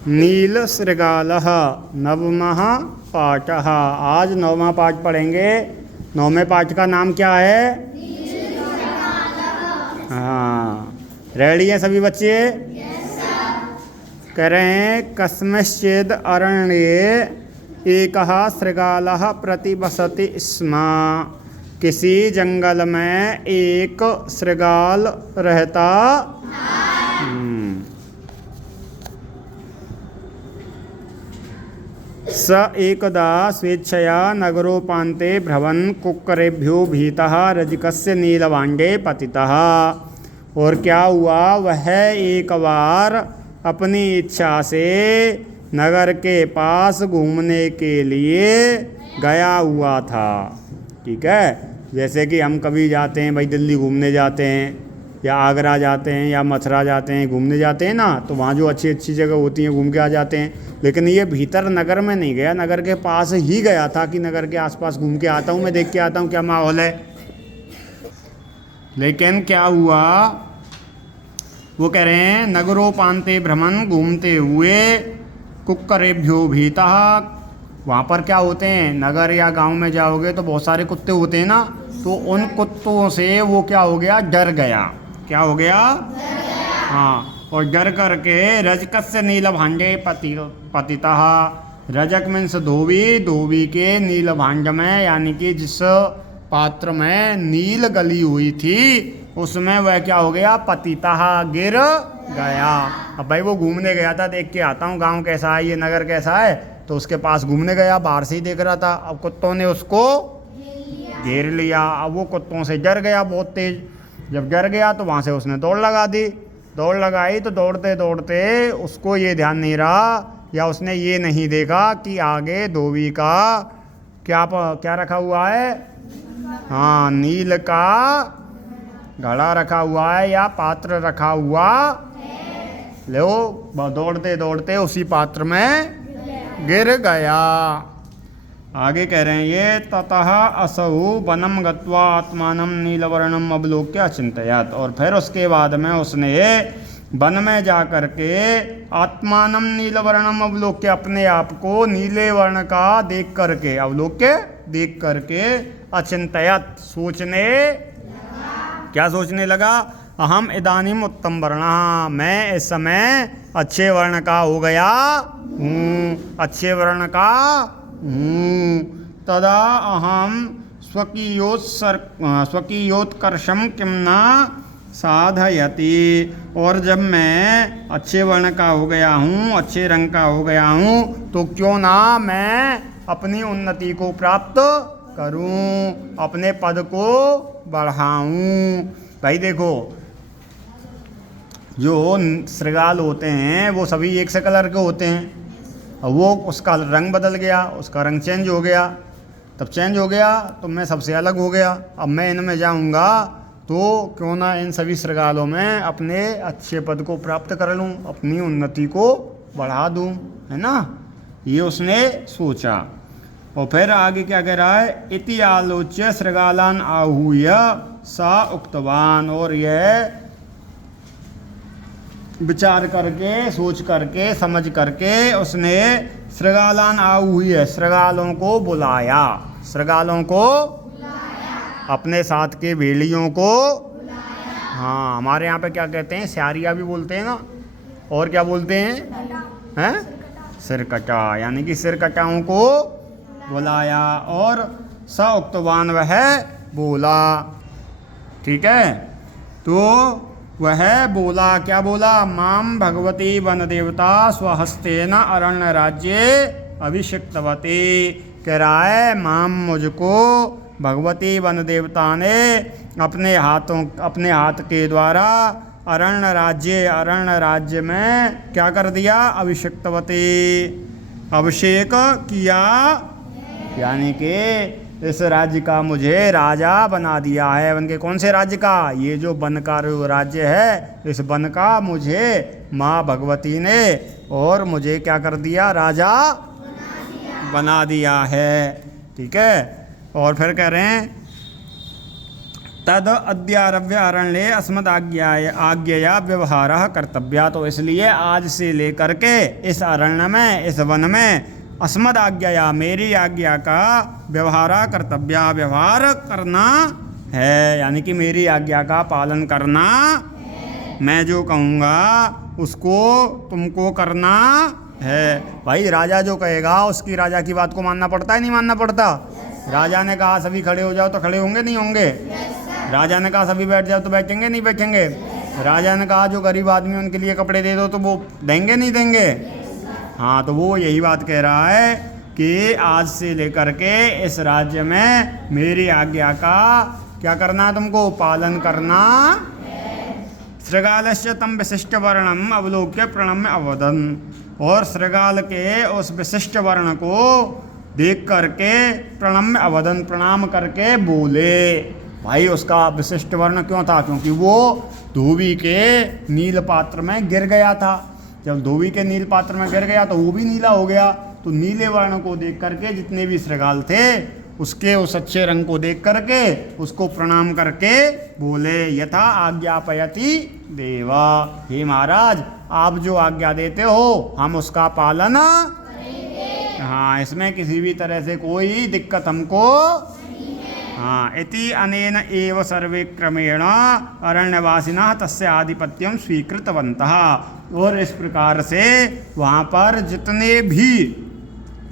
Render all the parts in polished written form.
नीलशृगालः नवमः पाठः। आज 9वां पाठ पढ़ेंगे। 9वें पाठ का नाम क्या है? हाँ, रेडी हैं सभी बच्चे? कह रहे हैं कस्मिंश्चिद् अरण्ये एकः शृगालः प्रतिवसति स्म। किसी जंगल में एक शृगाल रहता। स एकदा स्वेच्छया नगरोपान्ते भ्रमन् कुक्कुरेभ्यो भीतः रजकस्य नीलभाण्डे पतितः। और क्या हुआ, वह एक बार अपनी इच्छा से नगर के पास घूमने के लिए गया हुआ था। ठीक है, जैसे कि हम कभी जाते हैं भाई, दिल्ली घूमने जाते हैं या आगरा जाते हैं या मथुरा जाते हैं, घूमने जाते हैं ना, तो वहाँ जो अच्छी अच्छी जगह होती हैं घूम के आ जाते हैं। लेकिन ये भीतर नगर में नहीं गया, नगर के पास ही गया था कि नगर के आसपास घूम के आता हूँ, मैं देख के आता हूँ क्या माहौल है। लेकिन क्या हुआ, वो कह रहे हैं नगरोपान्ते भ्रमण, घूमते हुए कुक्कुरेभ्यो भीतः। वहाँ पर क्या होते हैं, नगर या गांव में जाओगे तो बहुत सारे कुत्ते होते हैं ना, तो उन कुत्तों से वो क्या हो गया, डर गया। क्या हो गया? हाँ, और डर करके रजकस्य नीलभाण्डे पतितः। रजक मीन्स धोबी, धोबी के नीलभाण्ड में, यानी कि जिस पात्र में नील गली हुई थी उसमें वह क्या हो गया, पतितः, गिर गया। अब भाई वो घूमने गया था, देख के आता हूँ गांव कैसा है, ये नगर कैसा है, तो उसके पास घूमने गया, बाहर से ही देख रहा था। अब कुत्तों ने उसको घेर लिया। अब वो कुत्तों से डर गया बहुत तेज। जब डर गया तो वहाँ से उसने दौड़ लगा दी। दौड़ लगाई तो दौड़ते दौड़ते उसको ये ध्यान नहीं रहा, या उसने ये नहीं देखा कि आगे धोबी का क्या रखा हुआ है। हाँ, नील का घड़ा रखा हुआ है या पात्र रखा हुआ। लो, दौड़ते दौड़ते उसी पात्र में गिर गया। आगे कह रहे हैं ये ततः असौ वनम गत्वा आत्मानं नीलवर्णम अवलोक्य अचिंतयत्। और फिर उसके बाद में उसने वन में जा कर के आत्मानं नीलवर्णम अवलोक्य, अपने आप को नीले वर्ण का देख करके, अवलोक्य देख करके, अचिंतयत्, सोचने, क्या सोचने लगा, अहम इदानीम उत्तम वर्णः, मैं इस समय अच्छे वर्ण का हो गया हूँ, अच्छे वर्ण का हूँ। तदा अहम स्वकीयोत्कर्षम किम न साधयति। और जब मैं अच्छे वर्ण का हो गया हूँ, अच्छे रंग का हो गया हूँ, तो क्यों ना मैं अपनी उन्नति को प्राप्त करूँ, अपने पद को बढ़ाऊँ। भाई देखो, जो शृगाल होते हैं वो सभी एक से कलर के होते हैं। अब वो उसका रंग बदल गया, उसका रंग चेंज हो गया, तब चेंज हो गया तो मैं सबसे अलग हो गया। अब मैं इनमें जाऊंगा तो क्यों ना इन सभी शृगालों में अपने अच्छे पद को प्राप्त कर लूं, अपनी उन्नति को बढ़ा दूं, है ना। ये उसने सोचा। और फिर आगे क्या कह रहा है, इति आलोच्य शृगालान आहूय सा उक्तवान। और यह विचार करके, सोच करके, समझ करके उसने शृगालान आहूय, शृगालों को बुलाया, शृगालों को बुलाया, अपने साथ के भेड़ियों को बुलाया। हाँ, हमारे यहाँ पे क्या कहते हैं, स्यारिया भी बोलते हैं ना, और क्या बोलते हैं, सिरकटा, यानी कि सिरकटाओं को बुलाया। और स उक्तवान, वह बोला। ठीक है, तो वह बोला, क्या बोला, माम भगवती वन देवता स्वहस्तेन अरण्य राज्ये अभिषिक्तवती। कह रहा है, माम, मुझको भगवती वन देवता ने अपने हाथ के द्वारा अरण्य राज्य में क्या कर दिया, अभिषिक्तवती, अभिषेक किया, यानी कि इस राज्य का मुझे राजा बना दिया है। वन के कौन से राज्य का, ये जो वन का राज्य है, इस वन का मुझे माँ भगवती ने और मुझे क्या कर दिया, राजा बना दिया है। ठीक है, और फिर कह रहे हैं तद अद्यारभ्य अरण्ये अस्मद आज्ञया व्यवहारः कर्तव्या। तो इसलिए आज से लेकर के इस अरण्य में, इस वन में अस्मद आज्ञया, मेरी आज्ञा का व्यवहार कर्तव्या, व्यवहार करना है, यानी कि मेरी आज्ञा का पालन करना, मैं जो कहूँगा उसको तुमको करना है। भाई राजा जो कहेगा उसकी राजा की बात को मानना पड़ता है, नहीं मानना पड़ता? राजा ने कहा सभी खड़े हो जाओ तो खड़े होंगे, नहीं होंगे? राजा ने कहा सभी बैठ जाओ तो बैठेंगे, नहीं बैठेंगे? राजा ने कहा जो गरीब आदमी उनके लिए कपड़े दे दो तो वो देंगे, नहीं देंगे? हाँ, तो वो यही बात कह रहा है कि आज से लेकर के इस राज्य में मेरी आज्ञा का क्या करना है तुमको? पालन करना। श्रृगालस्य तम विशिष्ट वर्णम अवलोक्य प्रणम्य अवदन। और श्रृगाल के उस विशिष्ट वर्ण को देख करके प्रणम्य अवदन, प्रणाम करके बोले। भाई उसका विशिष्ट वर्ण क्यों था? क्योंकि वो धोबी के नील पात्र में गिर गया था। जब धोबी के नील पात्र में गिर गया तो वो भी नीला हो गया। तो नीले वर्ण को देख करके जितने भी श्रृगाल थे उसके उस अच्छे रंग को देख करके उसको प्रणाम करके बोले, यथा आज्ञापयति देवा, हे महाराज आप जो आज्ञा देते हो हम उसका पालन करेंगे। हाँ, इसमें किसी भी तरह से कोई दिक्कत हमको नहीं है। हाँ, इति अनेन एव सर्वे क्रमेण अरण्यवासिनः तस्य आधिपत्यम स्वीकृतवन्तः। और इस प्रकार से वहाँ पर जितने भी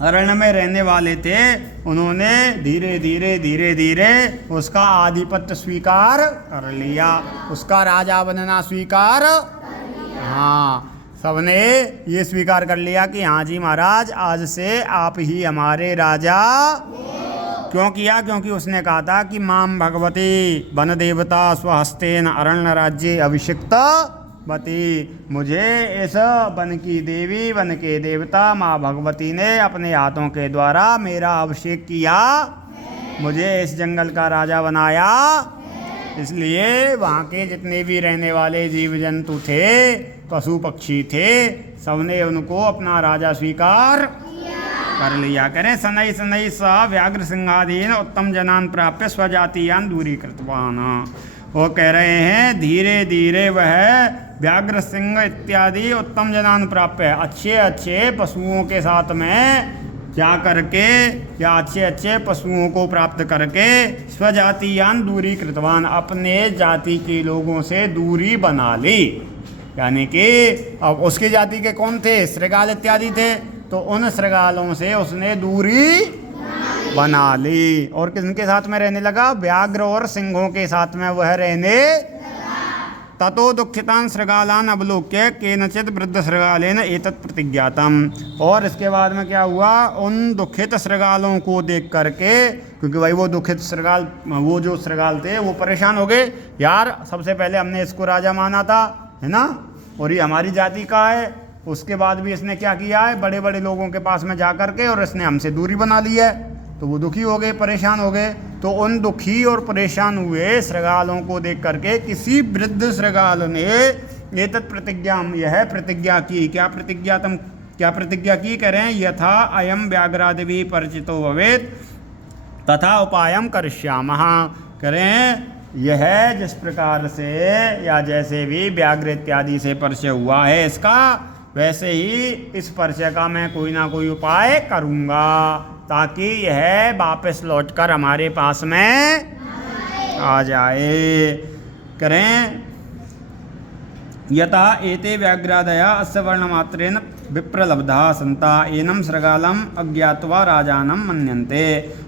अरण्य में रहने वाले थे उन्होंने धीरे धीरे उसका आधिपत्य स्वीकार कर लिया, उसका राजा बनना स्वीकार। हाँ, सबने ये स्वीकार कर लिया कि हाँ जी महाराज आज से आप ही हमारे राजा। क्यों किया? क्योंकि उसने कहा था कि माम भगवती वन देवता स्वहस्तेन अरण्य राज्य अभिषिक्त बती, मुझे इस वन की देवी, वन के देवता माँ भगवती ने अपने हाथों के द्वारा मेरा अभिषेक किया, मुझे इस जंगल का राजा बनाया। इसलिए वहाँ के जितने भी रहने वाले जीव जंतु थे, पशु पक्षी थे, सबने उनको अपना राजा स्वीकार कर लिया। करें सनई सनई स व्याघ्र सिंहादीन उत्तम जनान प्राप्य स्वजातीयान दूरी कृतवान। वो कह रहे हैं धीरे धीरे वह व्याघ्र सिंह इत्यादि उत्तम जनान प्राप्य, अच्छे अच्छे पशुओं के साथ में जा करके या अच्छे अच्छे पशुओं को प्राप्त करके स्वजातीयान दूरी कृतवान, अपने जाति के लोगों से दूरी बना ली। यानी कि अब उसकी जाति के कौन थे? श्रृगाल इत्यादि थे, तो उन श्रृगालों से उसने दूरी बना ली। और किसके साथ में रहने लगा? व्याघ्र और सिंहों के साथ में वह रहने। ततो दुखितान श्रृगालान अवलोक्य केनचित वृद्ध श्रृगालेन एतत् प्रतिज्ञातम। और इसके बाद में क्या हुआ? उन दुखित श्रृगालों को देख करके, क्योंकि भाई वो दुखित श्रृगाल, वो जो श्रृगाल थे वो परेशान हो गए, यार सबसे पहले हमने इसको राजा माना था, है ना, और ये हमारी जाति का है, उसके बाद भी इसने क्या किया है? बड़े बड़े लोगों के पास में जा करके और इसने हमसे दूरी बना ली है। तो वो दुखी हो गए, परेशान हो गए। तो उन दुखी और परेशान हुए श्रृगालों को देख करके किसी वृद्ध श्रृगाल ने एतत् प्रतिज्ञा, यह प्रतिज्ञा की। क्या प्रतिज्ञा? क्या प्रतिज्ञा की? करें यथा अयम व्याघ्रादिभिः परिचितो भवेत् तथा उपायम करिष्यामः। करें यह जिस प्रकार से या जैसे भी व्याघ्र इत्यादि से परिचय हुआ है इसका, वैसे ही इस परिचय का मैं कोई ना कोई उपाय करूँगा ताकि यह वापस लौटकर हमारे पास में आ जाए। करें यथा एते व्याघ्रादया अस्य वर्णमात्रेण विप्रलब्धा संता एनम श्रृगालम अज्ञात्वा राजानम मन्यन्ते।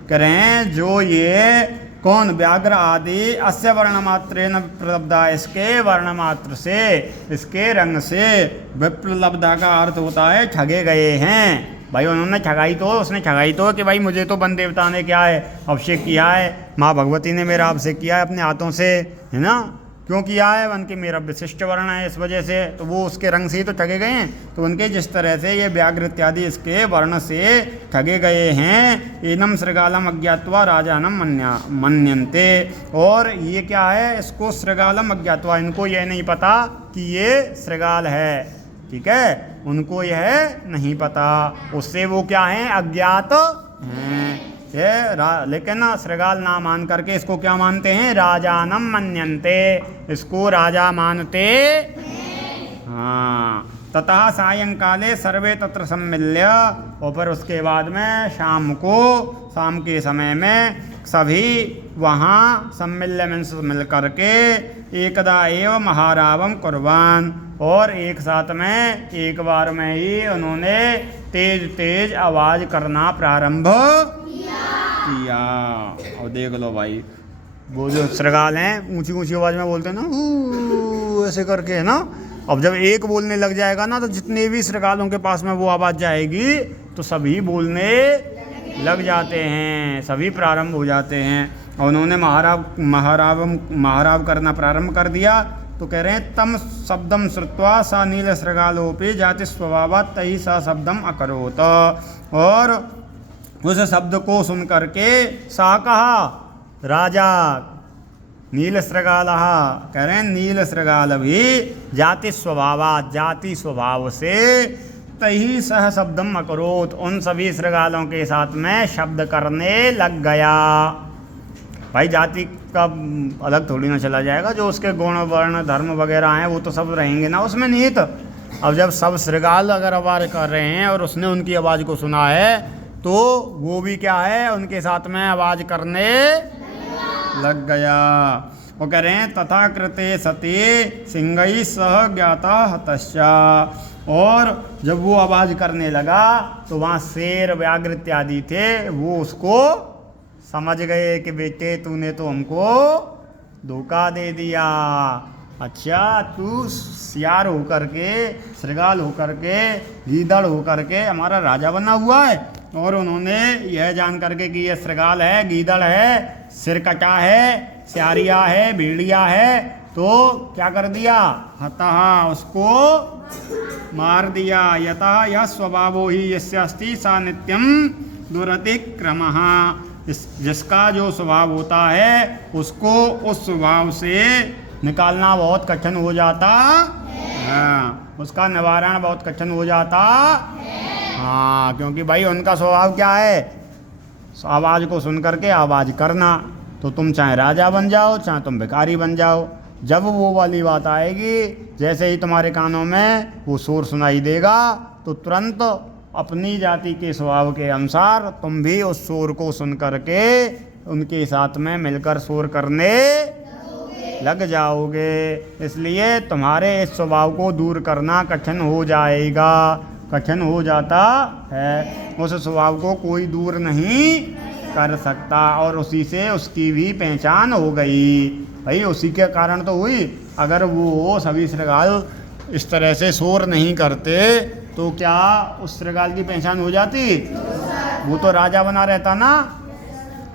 करें जो ये कौन? व्याघ्र आदि अस्य वर्णमात्रेण विप्रलब्धा, इसके वर्णमात्र से, इसके रंग से, विप्रलब्धा का अर्थ होता है ठगे गए हैं। भाई उन्होंने ठगाई तो, उसने ठगाई तो कि भाई मुझे तो वन देवता ने क्या है? अभिषेक किया है, माँ भगवती ने मेरा अभिषेक किया है अपने हाथों से, है ना। क्यों किया है? वन के मेरा विशिष्ट वर्ण है इस वजह से, तो वो उसके रंग से ही तो ठगे गए हैं। तो उनके जिस तरह से ये व्याघ्र इत्यादि इसके वर्ण से ठगे गए हैं, एनम श्रृगालम अज्ञात्वा राजानम मन्यन्ते। और ये क्या है? इसको श्रृगालम अज्ञात्वा, इनको यह नहीं पता कि ये श्रृगाल है, ठीक है, उनको यह नहीं पता, उससे वो क्या है? अज्ञात हैं। लेकिन श्रृगाल ना मान करके इसको क्या मानते हैं? राजानम मन्यन्ते, इसको राजा मानते। हाँ, ततः सायंकाले सर्वे तत्र सम्मिल्य, और फिर उसके बाद में शाम के समय में सभी वहाँ सम्मिल्य में मिल करके एकदा एव महारावम कुर्वान, और एक साथ में एक बार में ही उन्होंने तेज तेज आवाज करना प्रारंभ किया। और देख लो भाई, वो जो श्रृगाल हैं ऊंची ऊंची आवाज में बोलते हैं ना, ऐसे करके है ना। अब जब एक बोलने लग जाएगा ना, तो जितने भी श्रृगालों के पास में वो आवाज जाएगी तो सभी बोलने लग जाते हैं, सभी प्रारंभ हो जाते हैं। और उन्होंने महाराव करना प्रारंभ कर दिया। तो कह रहे हैं तम शब्दम श्रुत्वा सा नील श्रृगालोपि जाति स्वभावत तही सा शब्दम अकरोत, और उस शब्द को सुन करके सा कहा राजा नील श्रृगाल, कह रहे हैं नील श्रृगाल भी जाति स्वभावत, जाति स्वभाव से तही सह शब्दम अकरोत, उन सभी श्रृगालों के साथ में शब्द करने लग गया। भाई जाति का अलग थोड़ी ना चला जाएगा, जो उसके गुण वर्ण धर्म वगैरह हैं वो तो सब रहेंगे ना उसमें निहित। अब जब सब श्रृगाल अगर आवाज कर रहे हैं और उसने उनकी आवाज़ को सुना है, तो वो भी क्या है, उनके साथ में आवाज़ करने लग गया। वो कह रहे हैं तथा कृते सती सिंगई सह ज्ञाता हतश्चा, और जब वो आवाज़ करने लगा तो वहाँ शेर व्याघ्र इत्यादि थे, वो उसको समझ गए कि बेटे तूने तो हमको धोखा दे दिया। अच्छा, तू सियार होकर के, श्रृगाल होकर के, गीदड़ होकर के हमारा राजा बना हुआ है। और उन्होंने यह जान करके कि ये श्रृगाल है, गीदड़ है, सिरकटा है, स्यारिया है, भेड़िया है, तो क्या कर दिया? हतः, उसको मार दिया। यतः यह स्वभावो ही यस्य अस्ति सा नित्यम दुरतिक्रमः, जिसका जो स्वभाव होता है उसको उस स्वभाव से निकालना बहुत कठिन हो जाता है, उसका निवारण बहुत कठिन हो जाता। हाँ, क्योंकि भाई उनका स्वभाव क्या है? आवाज़ को सुन करके आवाज़ करना। तो तुम चाहे राजा बन जाओ, चाहे तुम भिखारी बन जाओ, जब वो वाली बात आएगी, जैसे ही तुम्हारे कानों में वो शोर सुनाई देगा, तो तुरंत अपनी जाति के स्वभाव के अनुसार तुम भी उस शोर को सुन करके उनके साथ में मिलकर शोर करने लग जाओगे। इसलिए तुम्हारे इस स्वभाव को दूर करना कठिन हो जाएगा, कठिन हो जाता है। उस स्वभाव को कोई दूर नहीं कर सकता, और उसी से उसकी भी पहचान हो गई। भाई उसी के कारण तो हुई। अगर वो सभी श्रृगाल इस तरह से शोर नहीं करते तो क्या उस श्रृगाल की पहचान हो जाती? वो तो राजा बना रहता ना।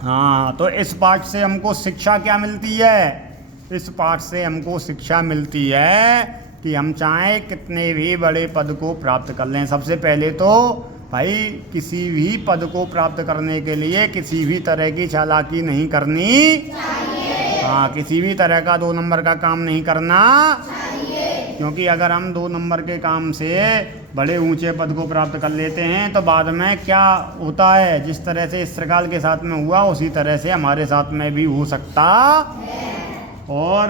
हाँ, तो इस पाठ से हमको शिक्षा क्या मिलती है? इस पाठ से हमको शिक्षा मिलती है कि हम चाहे कितने भी बड़े पद को प्राप्त कर लें, सबसे पहले तो भाई किसी भी पद को प्राप्त करने के लिए किसी भी तरह की चालाकी नहीं करनी चाहिए। हाँ, किसी भी तरह का 2 नंबर का काम नहीं करना चाहिए, क्योंकि अगर हम 2 नंबर के काम से बड़े ऊंचे पद को प्राप्त कर लेते हैं तो बाद में क्या होता है? जिस तरह से इस श्रृगाल के साथ में हुआ, उसी तरह से हमारे साथ में भी हो सकता है। और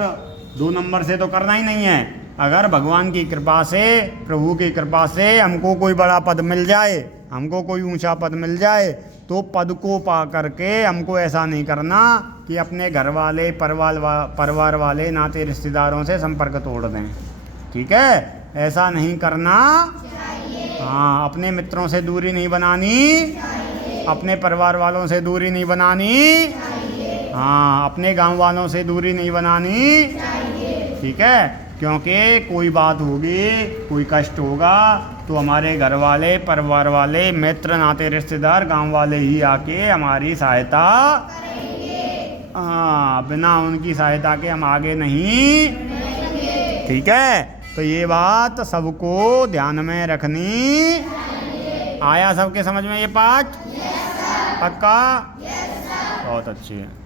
2 नंबर से तो करना ही नहीं है। अगर भगवान की कृपा से, प्रभु की कृपा से हमको कोई बड़ा पद मिल जाए, हमको कोई ऊंचा पद मिल जाए, तो पद को पा करके हमको ऐसा नहीं करना कि अपने घर वाले, परिवार वाले, नाते रिश्तेदारों से संपर्क तोड़ दें। ठीक है, ऐसा नहीं करना चाहिए। हाँ, अपने मित्रों से दूरी नहीं बनानी चाहिए, अपने परिवार वालों से दूरी नहीं बनानी चाहिए, हाँ, अपने गांव वालों से दूरी नहीं बनानी चाहिए। ठीक है, क्योंकि कोई बात होगी, कोई कष्ट होगा तो हमारे घर वाले, परिवार वाले, मित्र, नाते रिश्तेदार, गांव वाले ही आके हमारी सहायता करेंगे। हाँ, बिना उनकी सहायता के हम आगे नहीं। ठीक है, तो ये बात सबको ध्यान में रखनी। आया सबके समझ में ये पाठ? पक्का? बहुत अच्छी है।